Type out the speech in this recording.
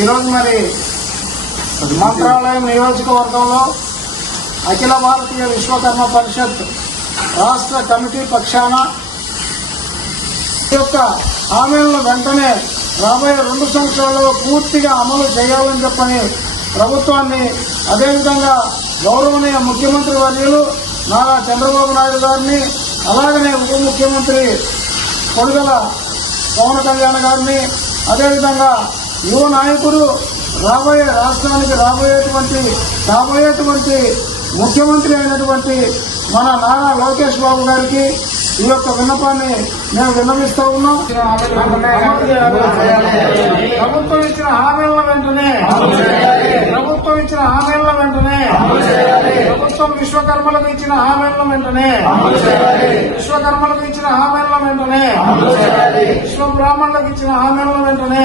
ఈరోజు మరి మంత్రాలయం నియోజకవర్గంలో అఖిల భారతీయ విశ్వకర్మ పరిషత్ రాష్ట్ర కమిటీ పక్షాన ఈ యొక్క హామీలను వెంటనే రాబోయే 2 సంవత్సరాల్లో పూర్తిగా అమలు చేయాలని చెప్పని ప్రభుత్వాన్ని, అదేవిధంగా గౌరవనీయ ముఖ్యమంత్రి వర్యులు నారా చంద్రబాబు నాయుడు గారిని, అలాగనే ఉప ముఖ్యమంత్రి కొడుగల పవన్ కళ్యాణ్ గారిని, అదేవిధంగా యువ నాయకుడు రాష్ట్రానికి రాబోయేటువంటి ముఖ్యమంత్రి అయినటువంటి మన నారా లోకేష్ బాబు గారికి ఈ యొక్క విన్నపాన్ని మేము విన్నవిస్తూ ఉన్నాం. ప్రభుత్వం ఇచ్చిన హామీల వెంటనే ప్రభుత్వం విశ్వకర్మలకు ఇచ్చిన హామీల వెంటనే విశ్వ బ్రాహ్మణులకు ఇచ్చిన హామీల వెంటనే